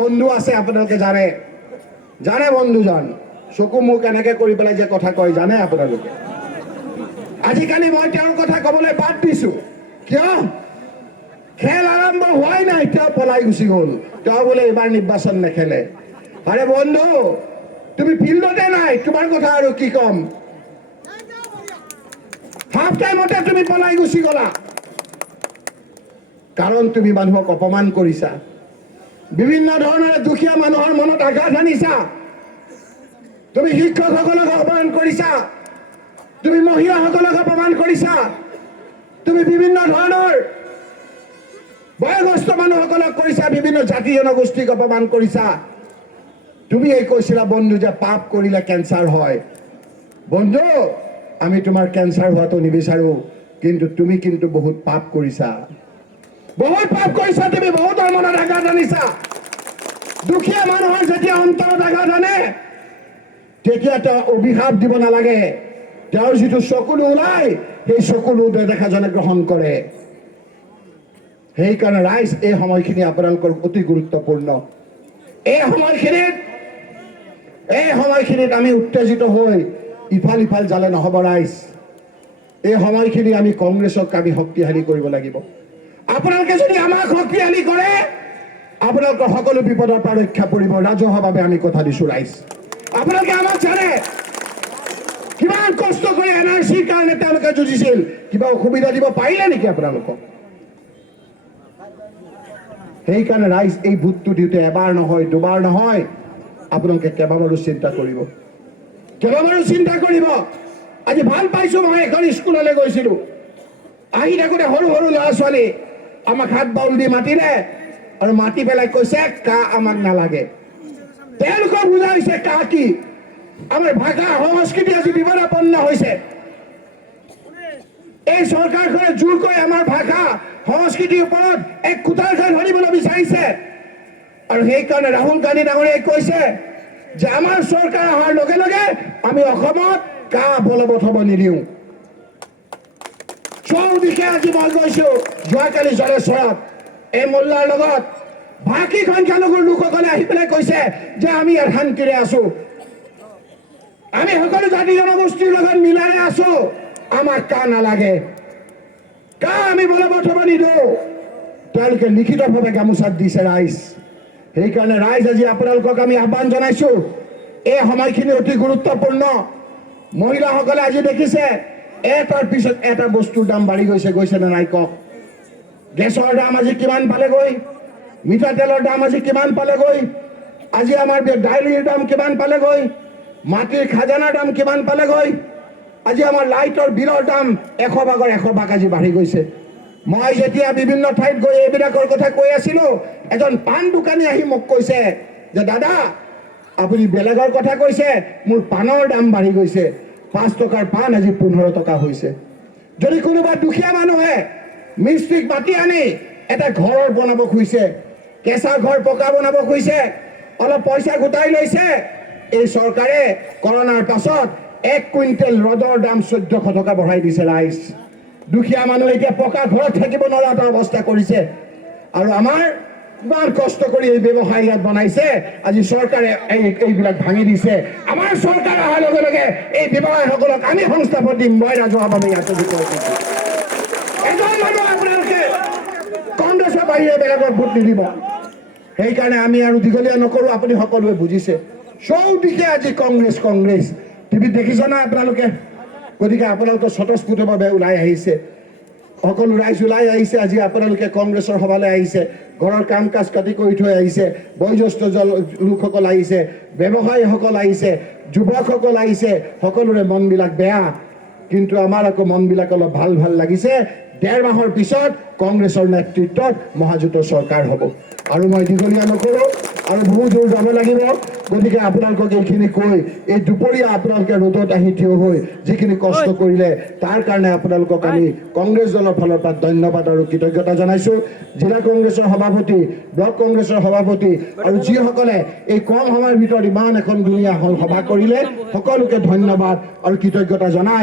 বন্ধু আছে আপোনালোকে জানে বন্ধুজন চকু মুখ এনেকে কৰি পেলাই যে কথা কয় জানে আপোনালোকে আজিকালি মই তেওঁৰ কথা ক'বলৈ বাদ দিছো কিয় খেল আৰম্ভ হোৱাই নাই তেওঁ পলাই গুচি গ'ল তেওঁ বোলে এবাৰ নিৰ্বাচন নেখেলে আৰে বন্ধু তুমি ফিল্ডতে নাই তোমাৰ কথা আৰু কি কম হাফ টাইমতে তুমি পলাই গুচি গ'লা কাৰণ তুমি মানুহক অপমান কৰিছা বিভিন্ন ধৰণৰ দুখীয়া মানুহৰ মনত আঘাত আনিছা তুমি শিক্ষকসকলক অপমান কৰিছা তুমি মহিলাসকলক অপমান কৰিছা তুমি বিভিন্ন ধৰণৰ বয়োজ্যেষ্ঠ মানুহসকলক কৰিছা বিভিন্ন জাতি জনগোষ্ঠীক অপমান কৰিছা তুমি এই কৈছিলা বন্ধু যে পাপ কৰিলে কেঞ্চাৰ হয় বন্ধু আমি তোমাৰ কেঞ্চাৰ হোৱাটো নিবিচাৰো কিন্তু তুমি কিন্তু বহুত পাপ কৰিছা তুমি বহুতৰ মনত আঘাত আনিছা দুখীয়া মানুহৰ যেতিয়া অন্তৰত আঘাত আনে তেতিয়া তেওঁ অভিশাপ দিব নালাগে তেওঁৰ যিটো চকুলো ওলাই সেই চকুলো দেখাজনে গ্ৰহণ কৰে সেইকাৰণে ৰাইজ এই সময়খিনি আপোনালোকৰ অতি গুৰুত্বপূৰ্ণ এই সময়খিনিত আমি উত্তেজিত হৈ ইফাল ইফাল জালে নহ'ব ৰাইজ এই সময়খিনি আমি কংগ্ৰেছক আমি শক্তিশালী কৰিব লাগিব আপোনালোকে যদি আমাক শক্তিশালী কৰে আপোনালোকৰ সকলো বিপদৰ পৰা ৰক্ষা পৰিব ৰাজহুৱাভাৱে আমি কথা দিছো ৰাইজ আপোনালোকে আমাক জানে কিমান কষ্ট কৰি এনআৰচিৰ কাৰণে তেওঁলোকে যুঁজিছিল কিবা অসুবিধা দিব পাৰিলে নেকি আপোনালোকক সেইকাৰণে ৰাইজ এই ভোটটো দিওঁতে এবাৰ নহয় দুবাৰ নহয় আপোনালোকে কেইবাবাৰো চিন্তা কৰিব আজি ভাল পাইছো মই এখন স্কুললৈ গৈছিলো আহি থাকোঁতে সৰু সৰু ল'ৰা ছোৱালী আমাক হাত বাউল দি মাতিলে আৰু মাতি পেলাই কৈছে কা আমাক নালাগে তেওঁলোকক বুজাইছে কা কি আমাৰ ভাষা সংস্কৃতি আজি বিপদাপন্ন হৈছে এই চৰকাৰখনে জোৰকৈ আমাৰ ভাষা সংস্কৃতিৰ ওপৰত এক কুটাৰঘাট ধৰিবলৈ বিচাৰিছে আৰু সেইকাৰণে ৰাহুল গান্ধী ডাঙৰীয়াই কৈছে যে আমাৰ চৰকাৰ অহাৰ লগে লগে আমি অসমত কা বলবৎ হ'ব নিদিওঁ চৌদিশে আজি মই গৈছো যোৱাকালি জলেশ্বৰত এই মোল্লাৰ লগত ভাষী সংখ্যালঘুৰ লোকসকলে আহি পেলাই কৈছে যে আমি ইয়াত শান্তিৰে আছো আমি সকলো জাতি জনগোষ্ঠীৰ লগত মিলাই আছো আমাক কা নালাগে কা আমি বলবৎ হ'ব নিদিওঁ তেওঁলোকে লিখিতভাৱে গামোচাত দিছে ৰাইজ সেইকাৰণে ৰাইজ আজি আপোনালোকক আমি আহ্বান জনাইছো এই সময়খিনি অতি গুৰুত্বপূৰ্ণ মহিলাসকলে আজি দেখিছে এটাৰ পিছত এটা বস্তুৰ দাম বাঢ়ি গৈছে নে নাই কওক গেছৰ দাম আজি কিমান পালেগৈ মিঠাতেলৰ দাম আজি কিমান পালেগৈ আজি আমাৰ দাইলৰ দাম কিমান পালেগৈ মাটিৰ খাজানাৰ দাম কিমান পালেগৈ আজি আমাৰ লাইটৰ বিলৰ দাম 100 ভাগৰ 100 ভাগ আজি বাঢ়ি গৈছে মই যেতিয়া বিভিন্ন ঠাইত গৈ এইবিলাকৰ কথা কৈ আছিলো এজন পাণ দোকানী আহি মোক কৈছে যে দাদা আপুনি বেলেগৰ কথা কৈছে মোৰ পাণৰ দাম বাঢ়ি গৈছে 5 টকাৰ পাণ আজি 15 টকা হৈছে যদি কোনোবা দুখীয়া মানুহে মিস্ত্ৰীক মাতি আনি এটা ঘৰ বনাব খুজিছে কেঁচা ঘৰ পকা বনাব খুজিছে অলপ পইচা গোটাই লৈছে এই চৰকাৰে কৰোনাৰ পাছত 1 কুইণ্টেল ৰডৰ দাম 1400 টকা বঢ়াই দিছে ৰাইজ দুখীয়া মানুহ এতিয়া পকা ঘৰত থাকিব নোৱাৰা অৱস্থা কৰিছে আৰু আমাৰ ইমান কষ্ট কৰি এই ব্যৱসায় ইয়াত বনাইছে আজি চৰকাৰে এইবিলাক ভাঙি দিছে আমাৰ চৰকাৰ অহাৰ লগে লগে এই ব্যৱসায়ীসকলক আমি সংস্থাপন দিম মই ৰাজহুৱাভাৱে ইয়াতে এজন মানুহ আপোনালোকে কংগ্ৰেছৰ বাহিৰে বেলেগৰ ভোট নিদিব সেইকাৰণে আমি আৰু দীঘলীয়া নকৰো আপুনি সকলোৱে বুজিছে চৌদিশে আজি কংগ্ৰেছ টিভিত দেখিছ না আপোনালোকে গতিকে আপোনালোকে স্বতঃস্ফূৰ্তভাৱে ওলাই আহিছে সকলো ৰাইজ ওলাই আহিছে আজি আপোনালোকে কংগ্ৰেছৰ সভালৈ আহিছে ঘৰৰ কাম কাজ কাটি কৰি থৈ আহিছে বয়োজ্যেষ্ঠ লোকসকল আহিছে ব্যৱসায়ীসকল আহিছে যুৱকসকল আহিছে সকলোৰে মনবিলাক বেয়া কিন্তু আমাৰ আকৌ মনবিলাক অলপ ভাল লাগিছে 1.5 মাহৰ পিছত কংগ্ৰেছৰ নেতৃত্বত মহাজোঁটৰ চৰকাৰ হ'ব আৰু মই দীঘলীয়া নকৰো আৰু বহু দূৰ যাব লাগিব গতিকে আপোনালোকক এইখিনি কৈ এই দুপৰীয়া আপোনালোকে ৰ'দত আহি থিয় হৈ যিখিনি কষ্ট কৰিলে তাৰ কাৰণে আপোনালোকক আমি কংগ্ৰেছ দলৰ ফালৰ পৰা ধন্যবাদ আৰু কৃতজ্ঞতা জনাইছো জিলা কংগ্ৰেছৰ সভাপতি ব্লক কংগ্ৰেছৰ সভাপতি আৰু যিসকলে এই কম সময়ৰ ভিতৰত ইমান এখন ধুনীয়া সভা কৰিলে সকলোকে ধন্যবাদ আৰু কৃতজ্ঞতা জনাই